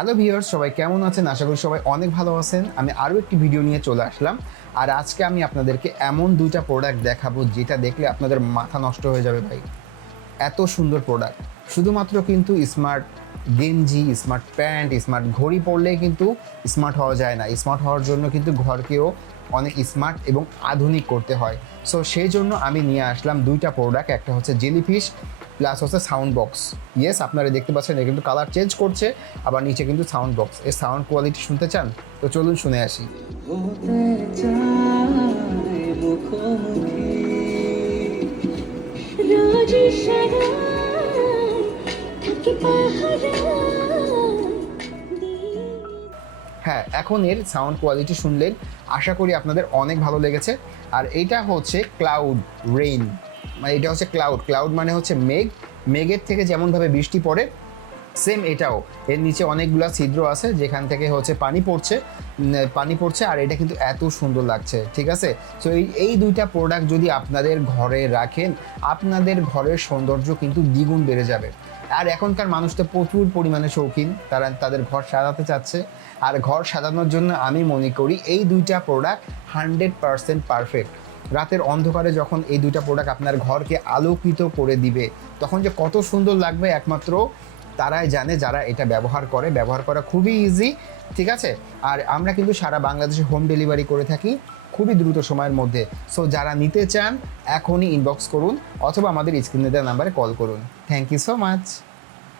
Hello viewers, সবাই কেমন আছেন? আশা করি সবাই অনেক ভালো আছেন। আমি আরও একটি ভিডিও নিয়ে চলে আসলাম। আর আজকে আমি আপনাদেরকে এমন দুইটা প্রোডাক্ট দেখাবো যেটা দেখলে আপনাদের মাথা নষ্ট হয়ে যাবে ভাই। এত সুন্দর প্রোডাক্ট। শুধুমাত্র কিন্তু স্মার্ট গেঞ্জি, স্মার্ট প্যান্ট, স্মার্ট ঘড়ি পরলেই কিন্তু স্মার্ট হওয়া যায় না। স্মার্ট হওয়ার জন্য কিন্তু ঘরকেও অনেক স্মার্ট এবং আধুনিক করতে হয়। সো সেই জন্য আমি নিয়ে আসলাম দুইটা প্রোডাক্ট। একটা হচ্ছে জেলিফিশ প্লাস হচ্ছে সাউন্ড বক্স। ইয়েস, আপনারা দেখতে পাচ্ছেন এটা কিন্তু কালার চেঞ্জ করছে, আবার নিচে কিন্তু সাউন্ড বক্স। এর সাউন্ড কোয়ালিটি শুনতে চান? তো চলুন শুনে আসি। হ্যাঁ, এখন এর সাউন্ড কোয়ালিটি শুনলেন, আশা করি আপনাদের অনেক ভালো লেগেছে। আর এইটা হচ্ছে ক্লাউড রেইন, মানে এটা হচ্ছে ক্লাউড মানে হচ্ছে মেঘ। মেঘের থেকে যেমনভাবে বৃষ্টি পড়ে সেম এটাও। এর নিচে অনেকগুলো ছিদ্র আছে যেখান থেকে হচ্ছে পানি পড়ছে আর এটা কিন্তু এত সুন্দর লাগছে, ঠিক আছে? সো এই দুইটা প্রোডাক্ট যদি আপনাদের ঘরে রাখেন, আপনাদের ঘরের সৌন্দর্য কিন্তু দ্বিগুণ বেড়ে যাবে। আর এখনকার মানুষ তো প্রচুর পরিমাণে শৌখিন, তারা তাদের ঘর সাজাতে চাচ্ছে। আর ঘর সাজানোর জন্য আমি মনে করি এই দুইটা প্রোডাক্ট 100% পারফেক্ট। রাতের অন্ধকারে যখন এই দুইটা প্রোডাক্ট আপনার ঘরকে আলোকিত করে দিবে, তখন যে কত সুন্দর লাগবে একমাত্র তারাই জানে যারা এটা ব্যবহার করা খুবই ইজি, ঠিক আছে? আর আমরা কিন্তু সারা বাংলাদেশে হোম ডেলিভারি করে থাকি খুবই দ্রুত সময়ের মধ্যে। সো যারা নিতে চান এখনই ইনবক্স করুন অথবা আমাদের স্ক্রিনে দেওয়া নাম্বারে কল করুন। Thank you so much.